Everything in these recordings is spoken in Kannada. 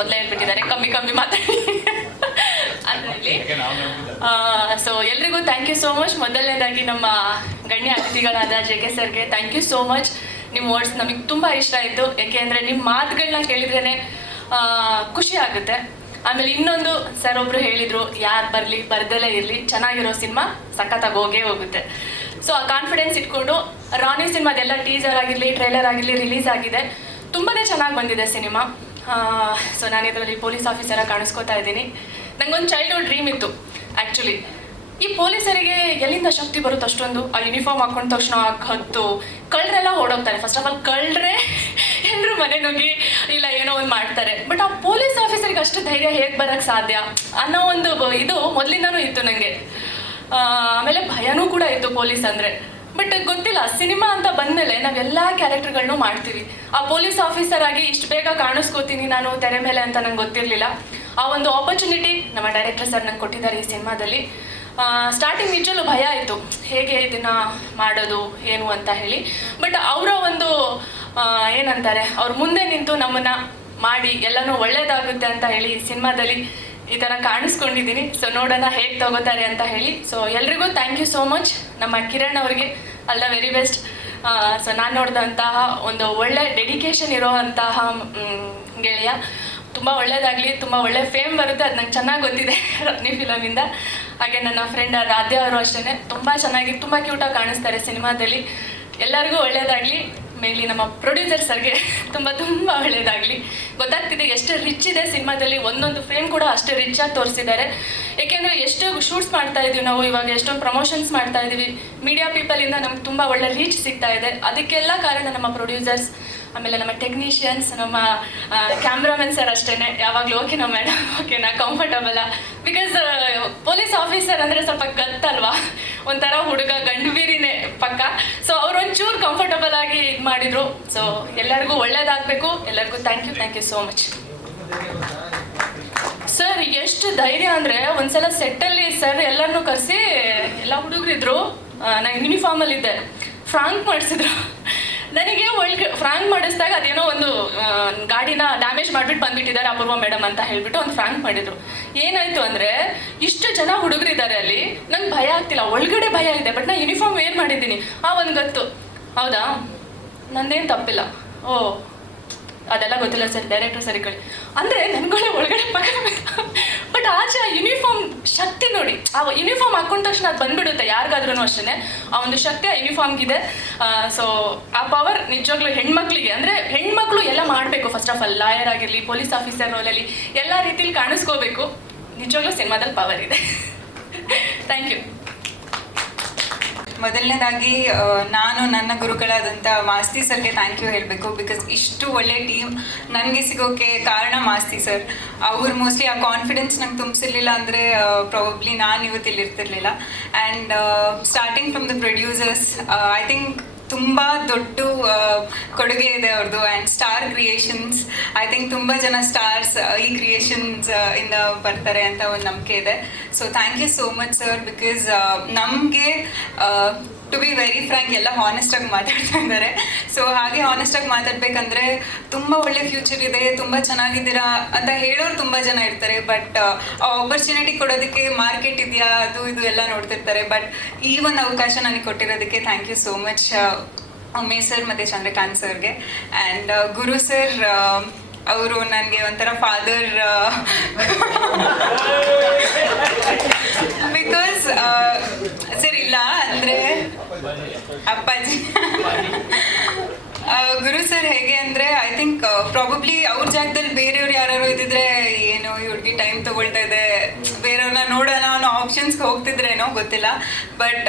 ಮೊದಲೇ ಹೇಳ್ಬಿಟ್ಟಿದ್ದಾರೆ. ಕಮ್ಮಿ ಕಮ್ಮಿ ಮಾತಾಡಿ. ಹೇಳಿ. ಸೊ ಎಲ್ರಿಗೂ ಥ್ಯಾಂಕ್ ಯು ಸೋ ಮಚ್ ಮೊದಲನೇದಾಗಿ ನಮ್ಮ ಗಣ್ಯ ಅತಿಥಿಗಳಾದ ಜೆ ಕೆ ಸರ್ಗೆ ಥ್ಯಾಂಕ್ ಯು ಸೋ ಮಚ್ ನಿಮ್ಮ ವರ್ಡ್ಸ್ ನಮಗೆ ತುಂಬ ಇಷ್ಟ ಆಯಿತು. ಯಾಕೆಂದರೆ ನಿಮ್ಮ ಮಾತುಗಳನ್ನ ಕೇಳಿದ್ರೇ ಖುಷಿ ಆಗುತ್ತೆ. ಆಮೇಲೆ ಇನ್ನೊಂದು ಸರ್ ಒಬ್ರು ಹೇಳಿದ್ರು, ಯಾರು ಬರಲಿ ಬರ್ದಲ್ಲೇ ಇರಲಿ. ಚೆನ್ನಾಗಿರೋ ಸಿನಿಮಾ ಸಖತ್ತಾಗಿ ಹೋಗೇ ಹೋಗುತ್ತೆ. ಸೊ ಆ ಕಾನ್ಫಿಡೆನ್ಸ್ ಇಟ್ಕೊಂಡು, ರಾಣಿ ಸಿನಿಮಾದೆಲ್ಲ ಟೀಸರ್ ಆಗಿರಲಿ ಟ್ರೈಲರ್ ಆಗಿರಲಿ ರಿಲೀಸ್ ಆಗಿದೆ. ತುಂಬಾ ಚೆನ್ನಾಗಿ ಬಂದಿದೆ ಸಿನಿಮಾ. ಸೊ ನಾನು ಇದರಲ್ಲಿ ಪೊಲೀಸ್ ಆಫೀಸರ ಕಾಣಿಸ್ಕೋತಾ ಇದ್ದೀನಿ. ನಂಗೊಂದು ಚೈಲ್ಡ್ಹುಡ್ ಡ್ರೀಮ್ ಇತ್ತು ಆ್ಯಕ್ಚುಲಿ ಈ ಪೊಲೀಸರಿಗೆ ಎಲ್ಲಿಂದ ಶಕ್ತಿ ಬರುತ್ತೆ ಅಷ್ಟೊಂದು, ಆ ಯೂನಿಫಾರ್ಮ್ ಹಾಕೊಂಡ ತಕ್ಷಣ ಹತ್ತು ಕಳ್ಳರೆಲ್ಲ ಓಡೋಗ್ತಾರೆ. ಫಸ್ಟ್ ಆಫ್ ಆಲ್ ಕಳ್ಳರೆ ಎಲ್ಲರೂ ಮನೆ ನುಗ್ಗಿ ಇಲ್ಲ, ಏನೋ ಒಂದು ಮಾಡ್ತಾರೆ. ಬಟ್ ಆ ಪೊಲೀಸ್ ಆಫೀಸರಿಗೆ ಅಷ್ಟು ಧೈರ್ಯ ಹೇಗೆ ಬರೋಕ್ಕೆ ಸಾಧ್ಯ ಅನ್ನೋ ಒಂದು ಇದು ಮೊದಲಿಂದನೂ ಇತ್ತು ನನಗೆ ಆಮೇಲೆ ಭಯನೂ ಕೂಡ ಇತ್ತು ಪೊಲೀಸ್ ಅಂದರೆ. ಬಟ್ ಗೊತ್ತಿಲ್ಲ, ಸಿನಿಮಾ ಅಂತ ಬಂದಮೇಲೆ ನಾವೆಲ್ಲ ಕ್ಯಾರೆಕ್ಟರ್ಗಳನ್ನು ಮಾಡ್ತೀವಿ. ಆ ಪೊಲೀಸ್ ಆಫೀಸರ್ ಆಗಿ ಇಷ್ಟು ಬೇಗ ಕಾಣಿಸ್ಕೋತೀನಿ ನಾನು ತೆರೆ ಮೇಲೆ ಅಂತ ನಂಗೆ ಗೊತ್ತಿರಲಿಲ್ಲ. ಆ ಒಂದು ಆಪರ್ಚುನಿಟಿ ನಮ್ಮ ಡೈರೆಕ್ಟರ್ ಸರ್ ನಂಗೆ ಕೊಟ್ಟಿದ್ದಾರೆ ಈ ಸಿನಿಮಾದಲ್ಲಿ. ಸ್ಟಾರ್ಟಿಂಗ್ ನಿಜಲ್ಲೂ ಭಯ ಆಯಿತು ಹೇಗೆ ಇದನ್ನ ಮಾಡೋದು, ಏನು ಅಂತ ಹೇಳಿ. ಬಟ್ ಅವರ ಒಂದು ಏನಂತಾರೆ, ಅವ್ರ ಮುಂದೆ ನಿಂತು ನಮ್ಮನ್ನ ಮಾಡಿ, ಎಲ್ಲನೂ ಒಳ್ಳೇದಾಗುತ್ತೆ ಅಂತ ಹೇಳಿ ಈ ಸಿನಿಮಾದಲ್ಲಿ ಈ ಥರ ಕಾಣಿಸ್ಕೊಂಡಿದ್ದೀನಿ. ಸೊ ನೋಡೋಣ ಹೇಗೆ ತಗೋತಾರೆ ಅಂತ ಹೇಳಿ. ಸೊ ಎಲ್ರಿಗೂ ಥ್ಯಾಂಕ್ ಯು ಸೋ ಮಚ್ ನಮ್ಮ ಕಿರಣ್ ಅವರಿಗೆ ಅಲ್ಲ ವೆರಿ ಬೆಸ್ಟ್ ಸೊ ನಾನು ನೋಡಿದಂತಹ ಒಂದು ಒಳ್ಳೆ ಡೆಡಿಕೇಶನ್ ಇರೋವಂತಹ ಗೆಳೆಯ. ತುಂಬ ಒಳ್ಳೇದಾಗಲಿ, ತುಂಬ ಒಳ್ಳೆ ಫೇಮ್ ಬರುತ್ತೆ. ಅದು ನಂಗೆ ಚೆನ್ನಾಗಿ ಗೊತ್ತಿದೆ ರತ್ನಿ ಫಿಲಮಿಂದ ಹಾಗೆ ನನ್ನ ಫ್ರೆಂಡ್ ರಾಧ್ಯ ಅವರು ಅಷ್ಟೇ ತುಂಬ ಚೆನ್ನಾಗಿ, ತುಂಬ ಕ್ಯೂಟಾಗಿ ಕಾಣಿಸ್ತಾರೆ ಸಿನಿಮಾದಲ್ಲಿ. ಎಲ್ಲರಿಗೂ ಒಳ್ಳೇದಾಗಲಿ. ಮೇಲಿ ನಮ್ಮ ಪ್ರೊಡ್ಯೂಸರ್ ಸರ್ಗೆ ತುಂಬ ತುಂಬ ಒಳ್ಳೆಯದಾಗಲಿ ಗೊತ್ತಾಗ್ತಿದೆ ಎಷ್ಟು ರಿಚ್ ಇದೆ ಸಿನಿಮಾದಲ್ಲಿ, ಒಂದೊಂದು ಫ್ರೇಮ್ ಕೂಡ ಅಷ್ಟು ರಿಚ್ ಆಗಿ ತೋರಿಸಿದ್ದಾರೆ. ಏಕೆಂದರೆ ಎಷ್ಟು ಶೂಟ್ಸ್ ಮಾಡ್ತಾ ಇದೀವಿ ನಾವು, ಇವಾಗ ಎಷ್ಟೊಂದು ಪ್ರಮೋಷನ್ಸ್ ಮಾಡ್ತಾ ಇದ್ದೀವಿ ಮೀಡಿಯಾ ಪೀಪಲಿಂದ ನಮ್ಗೆ ತುಂಬ ಒಳ್ಳೆ ರೀಚ್ ಸಿಗ್ತಾ ಇದೆ. ಅದಕ್ಕೆಲ್ಲ ಕಾರಣ ನಮ್ಮ ಪ್ರೊಡ್ಯೂಸರ್ಸ್ ಆಮೇಲೆ ನಮ್ಮ ಟೆಕ್ನಿಷಿಯನ್ಸ್ ನಮ್ಮ ಕ್ಯಾಮ್ರಾಮನ್ ಸರ್ ಅಷ್ಟೇ ಯಾವಾಗಲೂ ಓಕೆನಾ ಮೇಡಮ್ ಓಕೆನಾ ಕಂಫರ್ಟಬಲ ಬಿಕಾಸ್ ಪೊಲೀಸ್ ಆಫೀಸರ್ ಅಂದರೆ ಸ್ವಲ್ಪ ಗತ್ತಲ್ವಾ? ಒಂಥರ ಹುಡುಗ ಗಂಡು ಪಕ್ಕ. ಸೊ ಅವ್ರು ಒಂಚೂರು ಕಂಫರ್ಟಬಲ್ ಆಗಿ ಇದು ಮಾಡಿದ್ರು. ಸೊ ಎಲ್ಲರಿಗೂ ಒಳ್ಳೇದಾಗಬೇಕು. ಎಲ್ಲರಿಗೂ thank you thank you so much sir ಎಷ್ಟು ಧೈರ್ಯ ಅಂದರೆ ಒಂದ್ಸಲ ಸೆಟ್ಟಲ್ಲಿ ಸರ್ ಎಲ್ಲರನ್ನೂ ಕರೆಸಿ ಎಲ್ಲ ಹುಡುಗರಿದ್ರು. ನಾನು ಯೂನಿಫಾರ್ಮಲ್ಲಿ ಇದ್ದೆ ಫ್ರಾಂಕ್ ಮಾಡಿಸಿದ್ರು. ನನಗೆ ಒಳಗೆ ಫ್ರಾಂಕ್ ಮಾಡಿಸಿದಾಗ ಅದೇನೋ ಒಂದು ಗಾಡಿನ ಡ್ಯಾಮೇಜ್ ಮಾಡಿಬಿಟ್ಟು ಬಂದ್ಬಿಟ್ಟಿದ್ದಾರೆ ಅಪೂರ್ವ ಮೇಡಮ್ ಅಂತ ಹೇಳ್ಬಿಟ್ಟು ಒಂದು ಫ್ರಾಂಕ್ ಮಾಡಿದ್ರು. ಏನಾಯ್ತು ಅಂದರೆ, ಇಷ್ಟು ಜನ ಹುಡುಗರಿದ್ದಾರೆ ಅಲ್ಲಿ, ನಂಗೆ ಭಯ ಆಗ್ತಿಲ್ಲ. ಒಳಗಡೆ ಭಯ ಇದೆ, ಬಟ್ ನಾನು ಯೂನಿಫಾರ್ಮ್ ವೇರ್ ಮಾಡಿದ್ದೀನಿ. ಆ ಒಂದು ಗೊತ್ತು. ಹೌದಾ? ನಂದೇನು ತಪ್ಪಿಲ್ಲ. ಓ, ಅದೆಲ್ಲ ಗೊತ್ತಿಲ್ಲ ಸರ್ ಡೈರೆಕ್ಟರ್ ಸರಿ ಕಳಿ. ಅಂದರೆ ನನಗೊಳ್ಳೆ ಒಳಗಡೆ ಬಟ್ ಆಚೆ ಯೂನಿಫಾರ್ಮ್ ನೋಡಿ, ಆ ಯೂನಿಫಾರ್ಮ್ ಹಾಕೊಂಡ ತಕ್ಷಣ ಅದು ಬಂದ್ಬಿಡುತ್ತೆ ಯಾರಿಗಾದ್ರೂ ಅಷ್ಟೇ ಆ ಒಂದು ಶಕ್ತಿ ಆ ಯೂನಿಫಾರ್ಮ್ಗಿದೆ ಸೊ ಆ ಪವರ್ ನಿಜವಾಗ್ಲೂ ಹೆಣ್ಮಕ್ಳಿಗೆ, ಅಂದರೆ ಹೆಣ್ಮಕ್ಳು ಎಲ್ಲ ಮಾಡಬೇಕು ಫಸ್ಟ್ ಆಫ್ ಆಲ್ ಲಾಯರ್ ಆಗಿರಲಿ ಪೊಲೀಸ್ ಆಫೀಸರ್ ರೋಲಲ್ಲಿ ಎಲ್ಲ ರೀತಿಲಿ ಕಾಣಿಸ್ಕೋಬೇಕು. ನಿಜವಾಗ್ಲೂ ಸಿನಿಮಾದಲ್ಲಿ ಪವರ್ ಇದೆ. ಥ್ಯಾಂಕ್ ಯು ಮೊದಲನೇದಾಗಿ ನಾನು ನನ್ನ ಗುರುಗಳಾದಂಥ ಮಾಸ್ತಿ ಸರ್ಗೆ ಥ್ಯಾಂಕ್ ಯು ಹೇಳಬೇಕು ಬಿಕಾಸ್ ಇಷ್ಟು ಒಳ್ಳೆ ಟೀಮ್ ನನಗೆ ಸಿಗೋಕ್ಕೆ ಕಾರಣ ಮಾಸ್ತಿ ಸರ್. ಅವ್ರು ಮೋಸ್ಟ್ಲಿ ಆ ಕಾನ್ಫಿಡೆನ್ಸ್ ನಂಗೆ ತುಂಬಿಸಿರ್ಲಿಲ್ಲ ಅಂದರೆ ಪ್ರಾಬಬ್ಲಿ ನಾನು ಇವತ್ತು ಇಲ್ಲಿರ್ತಿರ್ಲಿಲ್ಲ and starting from the producers I think ತುಂಬ ದೊಡ್ಡ ಕೊಡುಗೆ ಇದೆ ಅವ್ರದ್ದು and Star Creations I think ತುಂಬ ಜನ ಸ್ಟಾರ್ಸ್ ಈ ಕ್ರಿಯೇಷನ್ಸ್ ಇಂದ ಬರ್ತಾರೆ ಅಂತ ಒಂದು ನಂಬಿಕೆ ಇದೆ. So thank you so much sir because ನಮಗೆ ಟು ಬಿ ವೆರಿ ಫ್ರ್ಯಾಂಕ್ ಎಲ್ಲ ಹಾನೆಸ್ಟಾಗಿ ಮಾತಾಡ್ತಾ ಇದ್ದಾರೆ. ಸೊ ಹಾಗೆ ಹಾನೆಸ್ಟಾಗಿ ಮಾತಾಡ್ಬೇಕಂದ್ರೆ ತುಂಬ ಒಳ್ಳೆ ಫ್ಯೂಚರ್ ಇದೆ, ತುಂಬ ಚೆನ್ನಾಗಿದ್ದೀರಾ ಅಂತ ಹೇಳೋರು ತುಂಬ ಜನ ಇರ್ತಾರೆ. ಬಟ್ ಆ ಆಪರ್ಚುನಿಟಿ ಕೊಡೋದಕ್ಕೆ ಮಾರ್ಕೆಟ್ ಇದೆಯಾ, ಅದು ಇದು ಎಲ್ಲ ನೋಡ್ತಿರ್ತಾರೆ. ಬಟ್ ಈ ಒಂದು ಅವಕಾಶ ನನಗೆ ಕೊಟ್ಟಿರೋದಕ್ಕೆ thank you so much Umesh sir ಮತ್ತು ಚಂದ್ರಕಾಂತ್ ಸರ್ಗೆ ಆ್ಯಂಡ್ ಗುರು ಸರ್ ಅವರು ನನಗೆ ಒಂಥರ ಫಾದರ್ ಬಿಕಾಸ್ ಸರ್ ಇಲ್ಲ ಅಂದರೆ ಅಪ್ಪಾಜಿ. ಗುರು ಸರ್ ಹೇಗೆ ಅಂದರೆ ಐ ಥಿಂಕ್ ಪ್ರಾಬಬ್ಲಿ ಅವ್ರ ಜಾಗದಲ್ಲಿ ಬೇರೆಯವ್ರು ಯಾರು ಇದ್ದಿದ್ರೆ ಏನು, ಈ ಹುಡುಗಿ ಟೈಮ್ ತಗೊಳ್ತಾ ಇದೆ, ಬೇರೆಯವ್ರನ್ನ ನೋಡೋಣ ಆಪ್ಷನ್ಸ್ಗೆ ಹೋಗ್ತಿದ್ರೇನೋ ಗೊತ್ತಿಲ್ಲ. ಬಟ್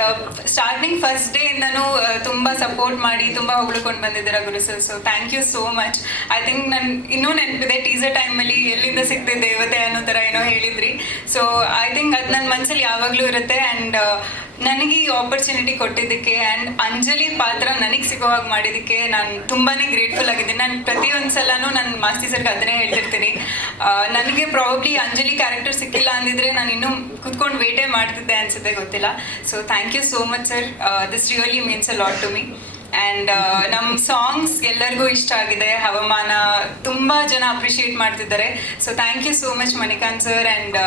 ಸ್ಟಾರ್ಟಿಂಗ್ ಫಸ್ಟ್ ಡೇ ಇಂದನೂ ತುಂಬ ಸಪೋರ್ಟ್ ಮಾಡಿ, ತುಂಬ ಹೊಗಳ್ಕೊಂಡು ಬಂದಿದ್ದೀರಾ ಗುರು sir so thank you so much I think ನನ್ ಇನ್ನೂ ನೆನಪಿದೆ ಟೀಸರ್ ಟೈಮಲ್ಲಿ ಎಲ್ಲಿಂದ ಸಿಗ್ತಿದ್ದೆ ದೇವತೆ ಅನ್ನೋ ಥರ ಏನೋ ಹೇಳಿದ್ರಿ. ಸೊ ಐ ಥಿಂಕ್ ಅದು ನನ್ನ ಮನಸ್ಸಲ್ಲಿ ಯಾವಾಗಲೂ ಇರುತ್ತೆ. ಆ್ಯಂಡ್ ನನಗೆ ಈ ಆಪರ್ಚುನಿಟಿ ಕೊಟ್ಟಿದ್ದಕ್ಕೆ ಆ್ಯಂಡ್ ಅಂಜಲಿ ಪಾತ್ರ ನನಗೆ ಸಿಗೋ ಹಾಗೆ ಮಾಡಿದ್ದಕ್ಕೆ ನಾನು ತುಂಬಾ ಗ್ರೇಟ್ಫುಲ್ ಆಗಿದ್ದೀನಿ. ನಾನು ಪ್ರತಿಯೊಂದು ಸಲನೂ ನಾನು ಮಾಸ್ತಿ ಸರ್ಗೆ ಅದನ್ನೇ ಹೇಳ್ತಿರ್ತೀನಿ. ನನಗೆ ಪ್ರಾಬಬ್ಲಿ ಅಂಜಲಿ ಕ್ಯಾರೆಕ್ಟರ್ ಸಿಕ್ಕಿಲ್ಲ ಅಂದಿದ್ರೆ ನಾನು ಇನ್ನೂ ಕುತ್ಕೊಂಡು ವೇಟೇ ಮಾಡ್ತಿದ್ದೆ ಅನ್ಸುತ್ತೆ, ಗೊತ್ತಿಲ್ಲ. So thank you so much sir this really means a lot to me and ನಮ್ಮ ಸಾಂಗ್ಸ್ ಎಲ್ಲರಿಗೂ ಇಷ್ಟ ಆಗಿದೆ. ಹವಾಮಾನ ತುಂಬ ಜನ ಅಪ್ರಿಷಿಯೇಟ್ ಮಾಡ್ತಿದ್ದಾರೆ. So thank you so much Manikant sir and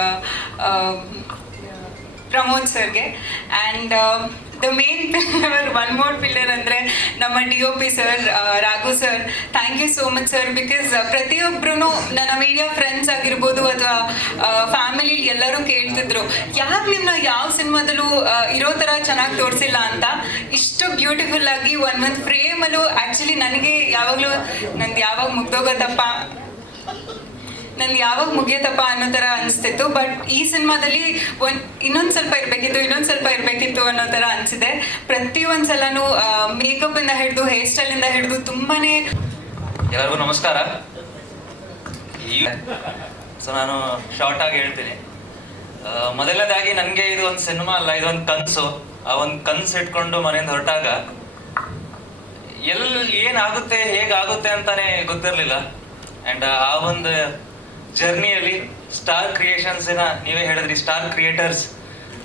Pramod ಸರ್ಗೆ. And the main pillar one more pillar ಅಂದರೆ ನಮ್ಮ D O P sir Raghu sir thank you so much sir because ಪ್ರತಿಯೊಬ್ಬರು ನನ್ನ ಮೀಡಿಯಾ ಫ್ರೆಂಡ್ಸ್ ಆಗಿರ್ಬೋದು ಅಥವಾ ಫ್ಯಾಮಿಲಿ ಎಲ್ಲರೂ ಕೇಳ್ತಿದ್ರು, ಯಾಕೆ ನಿಮ್ಮನ್ನ ಯಾವ ಸಿನಿಮಾದಲ್ಲೂ ಇರೋ ಥರ ಚೆನ್ನಾಗಿ ತೋರಿಸಿಲ್ಲ ಅಂತ? ಇಷ್ಟು ಬ್ಯೂಟಿಫುಲ್ ಆಗಿ ಒಂದೊಂದು ಫ್ರೇಮಲ್ಲೂ ಆ್ಯಕ್ಚುಲಿ ನನಗೆ ಯಾವಾಗಲೂ ನಂದು ಯಾವಾಗ ಮುಗ್ದೋಗತ್ತಪ್ಪ ನನ್ಗೆ ಯಾವಾಗ ಮುಗಿಯತ್ತಪ್ಪ ಅನ್ನೋ ತರ ಅನಿಸ್ತಿತ್ತು. ಬಟ್ ಈ ಸಿನಿಮಾದಲ್ಲಿ ಒಂದ್ ಇನ್ನೊಂದು ಸ್ವಲ್ಪ ಇರಬೇಕಿತ್ತು, ಇನ್ನೊಂದು ಸ್ವಲ್ಪ ಇರಬೇಕಿತ್ತು ಅನ್ನೋ ಥರ ಅನಿಸಿದೆ. ಪ್ರತಿಯೊಂದು ಸಲನೂ ಇಂದ ಹಿಡಿದು ಹೇರ್ ಸ್ಟೈಲಿಂದ ಹಿಡಿದು ತುಂಬಾನೇ ಎಲ್ಲರಿಗೂ ನಮಸ್ಕಾರ. ಸೊ ನಾನು ಶಾರ್ಟ್ ಆಗಿ ಹೇಳ್ತೀನಿ. ಮೊದಲನೇದಾಗಿ ನನಗೆ ಇದು ಒಂದು ಸಿನಿಮಾ ಅಲ್ಲ ಇದೊಂದು ಕನಸು. ಆ ಒಂದು ಕನಸು ಇಟ್ಕೊಂಡು ಮನೆಯಿಂದ ಹೊರಟಾಗ ಎಲ್ಲಿ ಏನಾಗುತ್ತೆ, ಹೇಗಾಗುತ್ತೆ ಅಂತಾನೆ ಗೊತ್ತಿರಲಿಲ್ಲ. ಆ್ಯಂಡ್ ಆ ಒಂದು ಜರ್ನಿಯಲ್ಲಿ ಸ್ಟಾರ್ ಕ್ರಿಯೇಷನ್ಸಿನ ನೀವೇ ಹೇಳಿದ್ರಿ ಸ್ಟಾರ್ ಕ್ರಿಯೇಟರ್ಸ್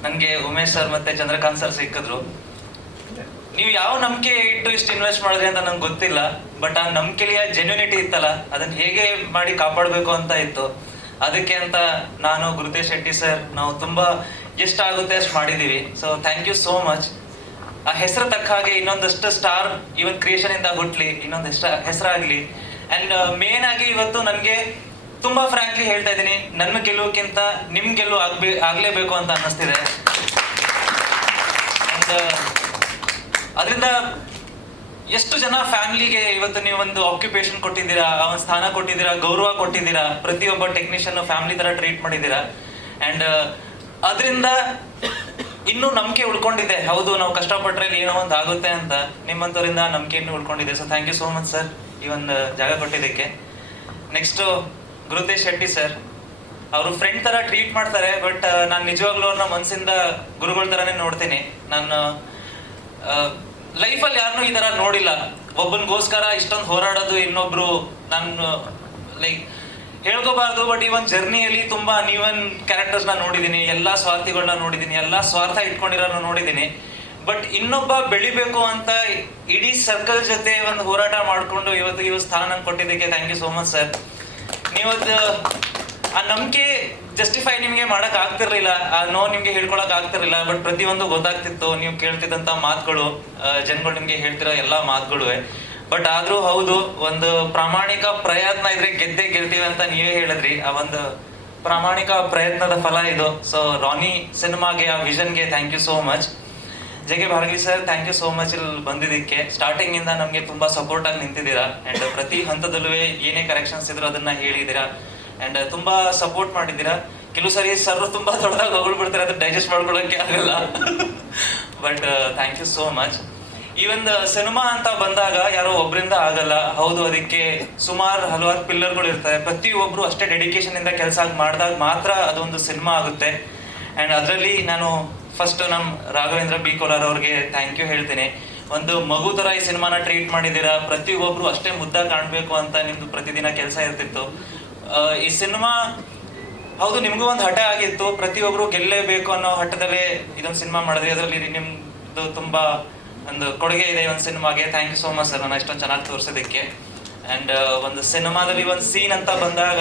ನನಗೆ ಉಮೇಶ್ ಸರ್ ಮತ್ತೆ ಚಂದ್ರಕಾಂತ್ ಸರ್ ಸಿಕ್ಕಿದ್ರು. ನೀವು ಯಾವ ನಂಬಿಕೆ ಇಟ್ಟು ಇಷ್ಟು ಇನ್ವೆಸ್ಟ್ ಮಾಡಿದ್ರಿ ಅಂತ ನಂಗೆ ಗೊತ್ತಿಲ್ಲ ಬಟ್ ಆ ನಂಬಿಕೆಲಿಯ ಜೆನ್ಯುನಿಟಿ ಇತ್ತಲ್ಲ, ಅದನ್ನ ಹೇಗೆ ಮಾಡಿ ಕಾಪಾಡಬೇಕು ಅಂತ ಇತ್ತು. ಅದಕ್ಕೆ ಅಂತ ನಾನು ಗುರುತೇಶ್ ಶೆಟ್ಟಿ ಸರ್, ನಾವು ತುಂಬಾ ಎಷ್ಟಾಗುತ್ತೆ ಅಷ್ಟು ಮಾಡಿದೀವಿ. So thank you so much ಆ ಹೆಸರು ತಕ್ಕ ಹಾಗೆ ಇನ್ನೊಂದಷ್ಟು ಸ್ಟಾರ್ ಇವನ್ ಕ್ರಿಯೇಷನ್ ಇಂದ ಹುಟ್ಲಿ, ಇನ್ನೊಂದಷ್ಟು ಹೆಸರಾಗ್ಲಿ. ಅಂಡ್ ಮೇನ್ ಆಗಿ ಇವತ್ತು ನನಗೆ ತುಂಬಾ ಫ್ರಾಂಕ್ಲಿ ಹೇಳ್ತಾ ಇದ್ದೀನಿ ನನ್ನ ಗೆಲುವಕ್ಕಿಂತ ನಿಮ್ ಗೆಲುವು ಆಗ್ಬೇ ಆಗ್ಲೇಬೇಕು ಅಂತ ಅನ್ನಿಸ್ತಿದೆ. And, ಅದರಿಂದ ಎಷ್ಟು ಜನ ಫ್ಯಾಮಿಲಿಗೆ ಇವತ್ತು ನೀವು ಒಂದು ಆಕ್ಯುಪೇಷನ್ ಕೊಟ್ಟಿದ್ದೀರಾ ಒಂದು ಸ್ಥಾನ ಕೊಟ್ಟಿದ್ದೀರಾ ಗೌರವ ಕೊಟ್ಟಿದ್ದೀರಾ ಪ್ರತಿಯೊಬ್ಬ ಟೆಕ್ನಿಷಿಯನ್ ಫ್ಯಾಮಿಲಿ ತರ ಟ್ರೀಟ್ ಮಾಡಿದ್ದೀರಾ? ಅಂಡ್ ಅದರಿಂದ ಇನ್ನೂ ನಂಬಿಕೆ ಉಳ್ಕೊಂಡಿದೆ. ಹೌದು ನಾವು ಕಷ್ಟಪಟ್ರೆ ಏನೋ ಒಂದು ಆಗುತ್ತೆ ಅಂತ ನಿಮ್ಮಂತವರಿಂದ ನಂಬಿಕೆಯನ್ನು ಉಳ್ಕೊಂಡಿದೆ. So thank you so much sir ಈ ಒಂದು ಜಾಗ ಕೊಟ್ಟಿದ್ದಕ್ಕೆ. Next Guruthesh Shetty sir. ಅವರು ಫ್ರೆಂಡ್ ತರ ಟ್ರೀಟ್ ಮಾಡ್ತಾರೆ ಬಟ್ ನಾನು ನಿಜವಾಗ್ಲೂ ಅವ್ರನ್ನ ಮನಸ್ಸಿಂದ ಗುರುಗಳ ತರನೇ ನೋಡ್ತೀನಿ. ನಾನು ಲೈಫಲ್ಲಿ ಯಾರನ್ನೂ ಈ ತರ ನೋಡಿಲ್ಲ. ಒಬ್ಬನಿಗೋಸ್ಕರ ಇಷ್ಟೊಂದು ಹೋರಾಡೋದು ಇನ್ನೊಬ್ರು ನಾನು ಲೈಕ್ ಹೇಳ್ಕೋಬಾರ್ದು ಬಟ್ ಈ ಒಂದು ಜರ್ನಿಯಲ್ಲಿ ತುಂಬಾ ನೀವನ್ ಕ್ಯಾರೆಕ್ಟರ್ಸ್ ನೋಡಿದ್ದೀನಿ ಎಲ್ಲ ಸ್ವಾರ್ಥಿಗಳನ್ನ ನೋಡಿದ್ದೀನಿ ಎಲ್ಲಾ ಸ್ವಾರ್ಥ ಇಟ್ಕೊಂಡಿರೋನ ನೋಡಿದ್ದೀನಿ ಬಟ್ ಇನ್ನೊಬ್ಬ ಬೆಳಿಬೇಕು ಅಂತ ಇಡೀ ಸರ್ಕಲ್ ಜೊತೆ ಒಂದು ಹೋರಾಟ ಮಾಡಿಕೊಂಡು ಇವತ್ತು ಈ ಸ್ಥಾನ ಕೊಟ್ಟಿದ್ದಕ್ಕೆ thank you so much sir ನೀವತ್ತು ಆ ನಂಬಿಕೆ ಜಸ್ಟಿಫೈ ನಿಮಗೆ ಮಾಡಕ್ ಆಗ್ತಿರ್ಲಿಲ್ಲ, ಆ ನೋ ನಿಮ್ಗೆ ಹೇಳ್ಕೊಳಕ್ ಆಗ್ತಿರ್ಲಿಲ್ಲ ಬಟ್ ಪ್ರತಿಯೊಂದು ಗೊತ್ತಾಗ್ತಿತ್ತು, ನೀವು ಕೇಳ್ತಿದ್ದಂತ ಮಾತುಗಳು ಜನಗಳು ನಿಮ್ಗೆ ಹೇಳ್ತಿರೋ ಎಲ್ಲಾ ಮಾತುಗಳು ಬಟ್ ಆದ್ರೂ ಹೌದು, ಒಂದು ಪ್ರಾಮಾಣಿಕ ಪ್ರಯತ್ನ ಇದ್ರೆ ಗೆದ್ದೆ ಗೆಲ್ತೀವಿ ಅಂತ ನೀವೇ ಹೇಳಿದ್ರಿ. ಆ ಒಂದು ಪ್ರಾಮಾಣಿಕ ಪ್ರಯತ್ನದ ಫಲ ಇದು. ಸೊ ರಾನಿ ಸಿನಿಮಾಗೆ ಆ ವಿಷನ್ಗೆ thank you so much J K Bhargavi sir thank you so much ಇಲ್ಲಿ ಬಂದಿದ್ದಕ್ಕೆ. ಸ್ಟಾರ್ಟಿಂಗ್ ಇಂದ ನಮಗೆ ತುಂಬಾ ಸಪೋರ್ಟ್ ಆಗಿ ನಿಂತಿದ್ದೀರಾ? ಅಂಡ್ ಪ್ರತಿ ಹಂತದಲ್ಲೂ ಏನೇ ಕರೆಕ್ಷನ್ಸ್ ಇದ್ರು ಅದನ್ನ ಹೇಳಿದ್ದೀರಾ? ಅಂಡ್ ತುಂಬಾ ಸಪೋರ್ಟ್ ಮಾಡಿದ್ದೀರಾ? ಕೆಲವು ಸರಿ ಸರ್ ತುಂಬಾ ದೊಡ್ಡದಾಗಿ ಹೊಗಳ್ಬಿಡ್ತಾರೆ, ಅದನ್ನ ಡೈಜೆಸ್ಟ್ ಮಾಡ್ಕೊಳ್ಳೋಕೆ ಆಗಲ್ಲ. But thank you so much ಈ ಒಂದು ಸಿನಿಮಾ ಅಂತ ಬಂದಾಗ ಯಾರೋ ಒಬ್ಬರಿಂದ ಆಗಲ್ಲ. ಹೌದು, ಅದಕ್ಕೆ ಸುಮಾರು ಹಲವಾರು ಪಿಲ್ಲರ್ಗಳು ಇರ್ತವೆ ಪ್ರತಿಯೊಬ್ಬರು ಅಷ್ಟೇ ಡೆಡಿಕೇಶನ್ ಇಂದ ಕೆಲಸ ಮಾಡಿದಾಗ ಮಾತ್ರ ಅದೊಂದು ಸಿನಿಮಾ ಆಗುತ್ತೆ. ಅಂಡ್ ಅದರಲ್ಲಿ ನಾನು ಫಸ್ಟ್ ನಮ್ ರಾಘವೇಂದ್ರ ಬಿ ಕೋಲಾರ್ ಅವ್ರಿಗೆ ಥ್ಯಾಂಕ್ ಯು ಹೇಳ್ತೀನಿ. ಒಂದು ಮಗು ತರ ಈ ಸಿನಿಮಾನ ಟ್ರೀಟ್ ಮಾಡಿದ್ದೀರಾ? ಪ್ರತಿಯೊಬ್ಬರು ಅಷ್ಟೇ ಮುದ್ದ ಕಾಣಬೇಕು ಅಂತ ನಿಮ್ದು ಪ್ರತಿದಿನ ಕೆಲಸ ಇರ್ತಿತ್ತು. ಈ ಸಿನಿಮಾ, ಹೌದು, ನಿಮಗೂ ಒಂದು ಹಠ ಆಗಿತ್ತು. ಪ್ರತಿಯೊಬ್ಬರು ಗೆಲ್ಲೇಬೇಕು ಅನ್ನೋ ಹಠದಲ್ಲೇ ಇದೊಂದು ಸಿನಿಮಾ ಮಾಡಿದ್ರಿ. ಅದರಲ್ಲಿ ನಿಮ್ದು ತುಂಬಾ ಒಂದು ಕೊಡುಗೆ ಇದೆ ಒಂದು ಸಿನಿಮಾಗೆ. Thank you so much sir ನಾನು ಇಷ್ಟೊಂದು ಚೆನ್ನಾಗಿ ತೋರಿಸೋದಕ್ಕೆ. ಅಂಡ್ ಒಂದು ಸಿನಿಮಾದಲ್ಲಿ ಒಂದು ಸೀನ್ ಅಂತ ಬಂದಾಗ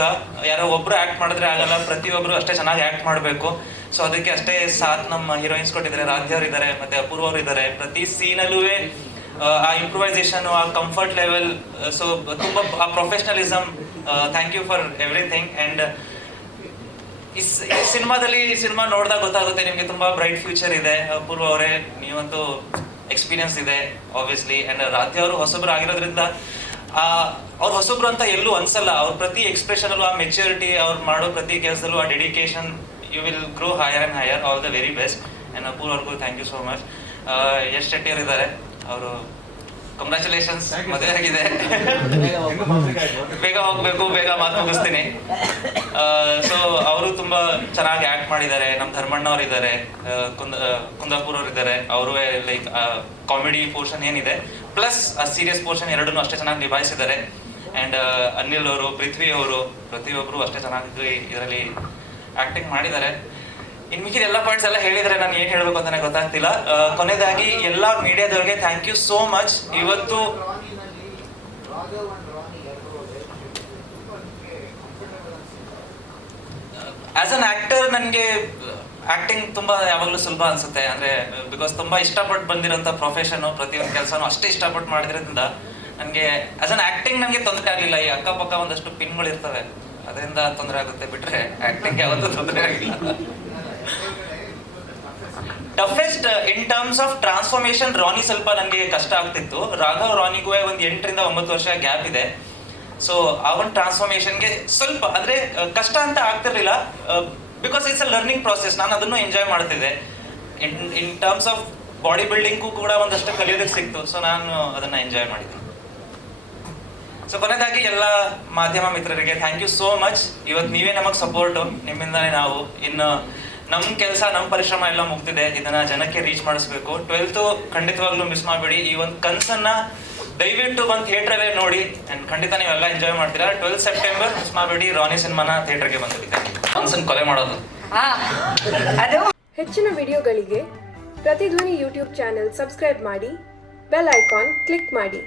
ಯಾರೋ ಒಬ್ರು ಆಕ್ಟ್ ಮಾಡಿದ್ರೆ ಆಗಲ್ಲ, ಪ್ರತಿಯೊಬ್ರು ಅಷ್ಟೇ ಚೆನ್ನಾಗಿ ಆಕ್ಟ್ ಮಾಡಬೇಕು. ಸೊ ಅದಕ್ಕೆ ಅಷ್ಟೇ ಸಾಥ್ ನಮ್ಮ ಹೀರೋಯಿನ್ಸ್ ಕೊಟ್ಟಿದ್ದಾರೆ. ರಾಧ್ಯ ಇದ್ದಾರೆ, ಮತ್ತೆ ಅಪೂರ್ವ ಅವರು ಇದ್ದಾರೆ. ಪ್ರತಿ ಸೀನಲ್ಲೂ ಆ ಇಂಪ್ರೂವೈಸೇಷನ್ ಆ ಕಂಫರ್ಟ್ ಲೆವೆಲ್ ಸೊ ತುಂಬಾ ಆ professionalism thank you for everything and ಈ ಸಿನಿಮಾದಲ್ಲಿ ಸಿನಿಮಾ ನೋಡಿದಾಗ ಗೊತ್ತಾಗುತ್ತೆ ನಿಮಗೆ ತುಂಬಾ ಬ್ರೈಟ್ ಫ್ಯೂಚರ್ ಇದೆ. ಅಪೂರ್ವ ಅವರೇ, ನೀವಂತೂ ಎಕ್ಸ್ಪೀರಿಯನ್ಸ್ ಇದೆ ಆಬ್ವಿಯಸ್ಲಿ ಅಂಡ್ ರಾಧ್ಯ ಅವರು ಹೊಸಬ್ರು ಆಗಿರೋದ್ರಿಂದ ಅವ್ರು ಹೊಸಬ್ರು ಅಂತ ಎಲ್ಲೂ ಅನ್ಸಲ್ಲ. ಅವ್ರ ಪ್ರತಿ ಎಕ್ಸ್ಪ್ರೆಷನ್ ಅಲ್ಲೂ ಆ ಮೆಚುರಿಟಿ ಅವ್ರು ಮಾಡೋ ಪ್ರತಿ ಕೆಲಸದಲ್ಲೂ ಆ dedication you will grow higher and higher all the very best and Apoor ಅವ್ರಿಗೂ thank you so much Yash Shetty ಅವರು ಇದ್ದಾರೆ ಅವರು ಕಂಗ್ರ್ಯಾಚುಲೇಷನ್ಸ್ ಮದುವೆ ಆಗಿದೆ. ಬೇಗ ಹೋಗ್ಬೇಕು ಬೇಗ ಮಾತು ಮುಗಿಸ್ತೀನಿ. ಸೊ ಅವರು ತುಂಬಾ ಚೆನ್ನಾಗಿ ಆಕ್ಟ್ ಮಾಡಿದ್ದಾರೆ. ನಮ್ಮ ಧರ್ಮಣ್ಣ ಅವ್ರು ಇದ್ದಾರೆ ಕುಂದ ಕುಂದಾಪುರ್ ಅವ್ರು ಇದ್ದಾರೆ ಅವರು ಲೈಕ್ ಕಾಮಿಡಿ ಪೋರ್ಷನ್ ಏನಿದೆ. ಪ್ಲಸ್ ಆ ಸೀರಿಯಸ್ ಪೋರ್ಷನ್ ಎರಡನ್ನೂ ಅಷ್ಟೇ ಚೆನ್ನಾಗಿ ನಿಭಾಯಿಸಿದ್ದಾರೆ. ಅಂಡ್ ಅನಿಲ್ ಅವರು, ಪೃಥ್ವಿ ಅವರು ಪ್ರತಿಯೊಬ್ಬರು ಅಷ್ಟೇ ಚೆನ್ನಾಗಿ ಇದರಲ್ಲಿ ಆಕ್ಟಿಂಗ್ ಮಾಡಿದ್ದಾರೆ. ಇನ್ ಮಿಕ್ಕಿದ ಎಲ್ಲ ಪಾಯಿಂಟ್ಸ್ ಎಲ್ಲ ಹೇಳಿದ್ರೆ ನಾನು ಏನ್ ಹೇಳ್ಬೇಕು ಅಂತಾನೆ ಗೊತ್ತಾಗ್ತಿಲ್ಲ. ಕೊನೆಯದಾಗಿ ಎಲ್ಲ ಮೀಡಿಯಾದವ್ರಿಗೆ ಥ್ಯಾಂಕ್ ಯು ಸೋ ಮಚ್ ಇವತ್ತು ಆಸ್ ಅನ್ ಆಕ್ಟರ್ ನನ್ಗೆ ಆಕ್ಟಿಂಗ್ ತುಂಬಾ ಯಾವಾಗ್ಲೂ ಸುಲಭ ಅನ್ಸುತ್ತೆ. ಅಂದ್ರೆ ಬಿಕಾಸ್ ತುಂಬಾ ಇಷ್ಟಪಟ್ಟು ಬಂದಿರೋಂಥ ಪ್ರೊಫೆಷನ್ ಪ್ರತಿಯೊಂದು ಕೆಲಸನೂ ಅಷ್ಟೇ ಇಷ್ಟಪಟ್ಟು ಮಾಡಿದ್ರಿಂದ ನನಗೆ ಆಸ್ ಅನ್ ಆಕ್ಟಿಂಗ್ ನನಗೆ ತೊಂದರೆ ಆಗಲಿಲ್ಲ. ಈ ಅಕ್ಕಪಕ್ಕ ಒಂದಷ್ಟು ಪಿನ್ಗಳು ಇರ್ತವೆ. ಅದರಿಂದ ತೊಂದರೆ ಆಗುತ್ತೆ ಬಿಟ್ರೆ ಆಕ್ಟಿಂಗ್ ಯಾವತ್ತೂ ತೊಂದರೆ ಆಗಿಲ್ಲ toughest in terms of transformation Rani ಸ್ವಲ್ಪ ನನಗೆ ಕಷ್ಟ ಆಗ್ತಿತ್ತು. ರಾಘವ್ ರಾನಿಗೂ ಒಂದು ಎಂಟರಿಂದ ಒಂಬತ್ತು ವರ್ಷ ಗ್ಯಾಪ್ ಇದೆ. ಸೊ ಆ ಒಂದು ಟ್ರಾನ್ಸ್ಫಾರ್ಮೇಶನ್ಗೆ ಸ್ವಲ್ಪ, ಅಂದ್ರೆ ಕಷ್ಟ ಅಂತ ಆಗ್ತಿರ್ಲಿಲ್ಲ because it's a learning process ನಾನು ಅದನ್ನು ಎಂಜಾಯ್ ಮಾಡ್ತಿದ್ದೆ. In in terms of body building ಕೂಡ ಒಂದಷ್ಟು ಕಲಿಯೋದಕ್ಕೆ ಸಿಕ್ತು. ಸೊ ನಾನು ಅದನ್ನ ಎಂಜಾಯ್ ಮಾಡಿದ್ದೆ. ಸೊ ಕೊನೆಯದಾಗಿ ಎಲ್ಲ ಮಾಧ್ಯಮ ಮಿತ್ರರಿಗೆ ಥ್ಯಾಂಕ್ ಯು ಸೋ ಮಚ್ ಇವತ್ತು ನೀವೇ ನಮಗೆ ಸಪೋರ್ಟು ನಿಮ್ಮಿಂದಲೇ ನಾವು. ಇನ್ನು ನಮ್ಮ ಕೆಲಸ ನಮ್ಮ ಪರಿಶ್ರಮ ಎಲ್ಲ ಮುಗ್ತಿದೆ ಇದನ್ನ ಜನಕ್ಕೆ ರೀಚ್ ಮಾಡಿಸ್ಬೇಕು. ಟ್ವೆಲ್ತು ಖಂಡಿತವಾಗ್ಲೂ ಮಿಸ್ ಮಾಡಬೇಡಿ. ಈ ಒಂದು ಕನ್ಸನ್ನ ದಯವಿಟ್ಟು ಬಂದು ಥಿಯೇಟ್ರಲ್ಲೇ ನೋಡಿ. ಅಂಡ್ ಖಂಡಿತ ನೀವೆಲ್ಲ ಎಂಜಾಯ್ ಮಾಡ್ತೀರಾ. ಟ್ವೆಲ್ತ್ ಸೆಪ್ಟೆಂಬರ್ ಮಾಡಬೇಡಿ ರಾನಿ ಸಿನಿಮಾನ ಥಿಯೇಟರ್ಗೆ ಬಂದಿದೆ ಮನ್ಸನ್ ಕೊಲೆ ಮಾಡೋದು. ಅದು. ಹೆಚ್ಚಿನ ವಿಡಿಯೋಗಳಿಗೆ ಪ್ರತಿಧ್ವನಿ ಯೂಟ್ಯೂಬ್ ಚಾನೆಲ್ ಸಬ್ಸ್ಕ್ರೈಬ್ ಮಾಡಿ, ಬೆಲ್ ಐಕಾನ್ ಕ್ಲಿಕ್ ಮಾಡಿ.